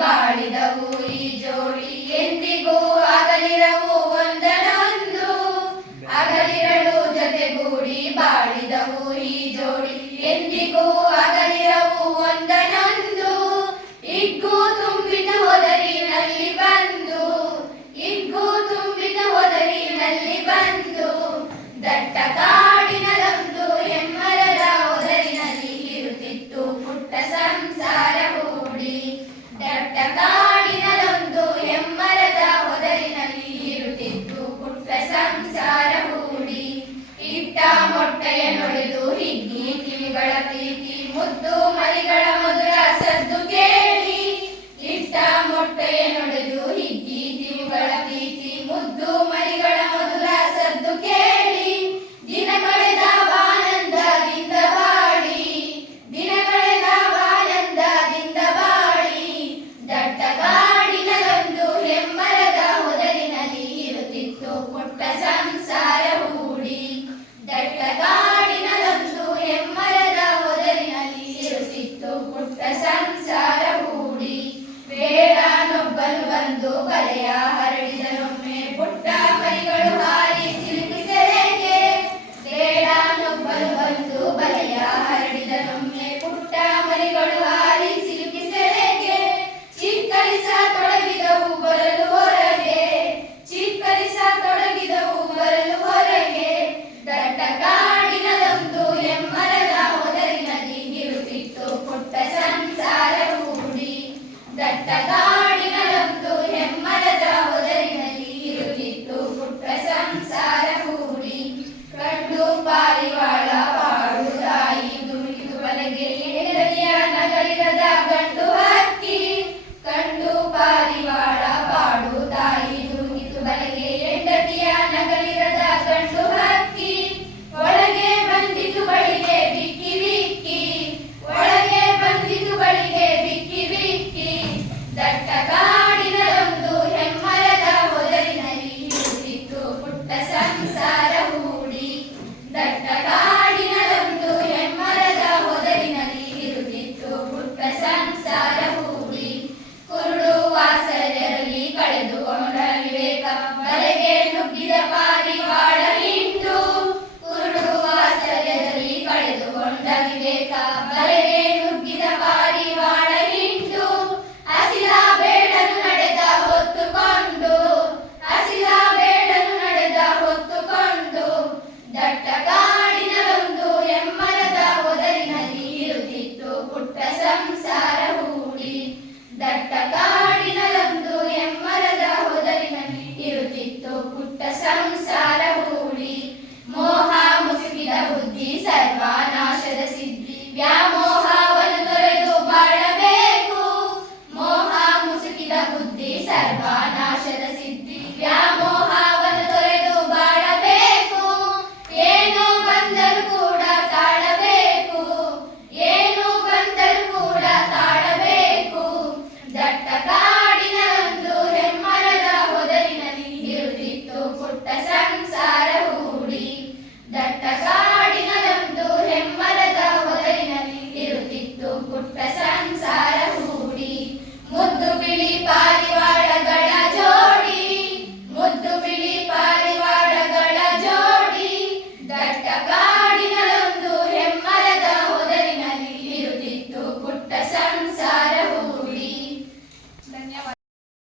ಬಾಳಿದವು ಈ ಜೋಡಿ ಎಂದಿಗೂ ಆಗಲಿರವು ಒಂದನೊಂದು ಆಗಲಿರಲು ಜೊತೆಗೂಡಿ ಬಾಳಿದವು ಈ ಜೋಡಿ ಎಂದಿಗೂ ಆಗಲಿರವು ಒಂದನೊಂದು ಇಗ್ಗು ತುಂಬಿದ ಹೊದರಿನಲ್ಲಿ ಬಂದು ಇಗ್ಗು ತುಂಬಿದ ಹೊದರಿನಲ್ಲಿ ಬಂದು ದಟ್ಟ ಕಾಡಿನಲ್ಲೊಂದು ಹೆಮ್ಮರದ ಹೊದರಿನಲ್ಲಿ ಇರುತ್ತಿತ್ತು ಪುಟ್ಟ ಸಂಸಾರ ಹೂಡಿ ದಟ್ಟ ಕಾಡಿನಲ್ಲೊಂದು ಹೆಮ್ಮರದ ಹೊದರಿನಲ್ಲಿ ಇರುತ್ತಿತ್ತು ಪುಟ್ಟ ಸಂಸಾರ ಹೂಡಿ ಇಟ್ಟ ಮೊಟ್ಟೆಯ ನೊಡೆದು ಹಿಗ್ಗಿ ಕಿವಿಗಳ ಪ್ರೀತಿ ಮುದ್ದು ಮರಿಗಳ ಮಧುರ ಸದ್ದು ಕೇಳಿ ಇಟ್ಟ ಮೊಟ್ಟೆಯ ನೊಡೆದು ಹಿಗ್ಗಿ ಕಿವಿಗಳ ಪ್ರೀತಿ ಮುದ್ದು ಮರಿಗಳ ಮಧುರ ಸದ್ದು ಕೇಳಿ ದಿನ ಕಳೆದ ಆನಂದದಿಂದ ಬಾಳಿ ದಿನ ಕಳೆದ ಆನಂದದಿಂದ ಬಾಳಿ ದಟ್ಟ ಕಾಡಿನಲ್ಲೊಂದು ಹೆಮ್ಮರದ ಹೊದರಿನಲ್ಲಿ ಇರುತ್ತಿತ್ತು ಪುಟ್ಟ ಸಂಸಾರ ಹೂಡಿ ದಟ್ಟ ಕಾಡಿನಲ್ಲೊಂದು ಹೆಮ್ಮರದ ಹೊದರಿನಲ್ಲಿ ಇರುತ್ತಿತ್ತು ಪುಟ್ಟ ಸಂಸಾರ ಹೂಡಿ ಬೇಡನೊಬ್ಬನು ಬಂದು ಬಲೆಯ ಹರಡಿದನೊಮ್ಮೆ ಪುಟ್ಟ ಮರಿಗಳು ಹಾರಿ ಸಿಲುಕಿ ಸೆರೆಗೆ ಬೇಡನೊಬ್ಬನು ಬಂದು ಬಲೆಯ ಹರಡಿದನೊಮ್ಮೆ ಪುಟ್ಟ ಮರಿಗಳು ಹಾರಿ ಸಿಲುಕಿ ಸೆರೆಗೆ ಚಿಕ್ಕರಿಸ ತೊಡಗಿದವು ಬರಲು ಹೊರಗೆ ಚಿಕ್ಕರಿಸ ತೊಡಗಿದವು ಬರಲು ಹೊರಗೆ ದಟ್ಟ ಕಾಡಿನಲ್ಲೊಂದು ಹೆಮ್ಮರದ ಹೊದರಿನಲ್ಲಿ ಇರುತ್ತಿತ್ತು ಪುಟ್ಟ ಸಂಸಾರ ಹೂಡಿ ದಟ್ಟ ಕಾಡಿನಲ್ಲೊಂದು ಹೆಮ್ಮರದ ಹೊದರಿನಲ್ಲಿ ಇರುತ್ತಿತ್ತು ಪುಟ್ಟ ಸಂಸಾರ ಹೂಡಿ ಕಂಡು ಪಾರಿವಾಳ ಪಾಡುದಾಯಿ ದುಮಿದು ಬಲೆಗೆ ಹೆಂಡತಿಯ ನಗಲಿರದ ಗಂಡು ಹಕ್ಕಿ ಕಂಡು ಪಾರಿವಾಳ ಪಾಡುದಾಯಿ ದುಮಿದು ಬಲೆಗೆ ಹೆಂಡತಿಯ ನಗಲಿರದ ಗಂಡು ಹಕ್ಕಿ ಒಳಗೆ ಬಂದಿತು ಬಳಿಗೆ ಬಿಕ್ಕಿ ಬಿಕ್ಕಿ ಒಳಗೆ ಬಂದಿತು ಬಳಿಗೆ ಬಿಕ್ಕಿ ಬಿಕ್ಕಿ ದಟ್ಟ ಕಾಡಿನಲ್ಲೊಂದು ಹೆಮ್ಮರದ ಹೊದರಿನಲ್ಲಿ ಇರುತ್ತಿತ್ತು ಪುಟ್ಟ ಸಂಸಾರ ಹೂಡಿ ದಟ್ಟ ಕಾಡಿನಲ್ಲೊಂದು ಹೆಮ್ಮರದ ಹೊದರಿನಲ್ಲಿ ಇರುತ್ತಿತ್ತು ಪುಟ್ಟ ಸಂಸಾರ ಹೂಡಿ ಕುರುಡು ವಾಸರೆಯಲ್ಲಿ ಕಳೆದುಕೊಂಡ ವಿವೇಕ ಬಲೆಗೆ ನುಗ್ಗಿದ ಪಾರಿವಾಳ ಹಿಂಡು ಕುರುಡು ವಾಸರೆಯಲ್ಲಿ ಕಳೆದುಕೊಂಡ ವಿವೇಕ ಬಲೆಗೆ ನುಗ್ಗಿದ ಪಾರಿವಾಳ ಹಿಂಡು ಹಸಿದ ಬೇಡನು ನಡೆದ ಹೊತ್ತುಕೊಂಡು ಹಸಿದ ಬೇಡನು ನಡೆದ ಹೊತ್ತುಕೊಂಡು ದಟ್ಟ ಕಾಡಿನಲ್ಲೊಂದು ಹೆಮ್ಮರದ ಹೊದರಿನಲ್ಲಿ ಇರುತ್ತಿತ್ತು ಪುಟ್ಟ ಸಂಸಾರ ಹೂಡಿ ದಟ್ಟ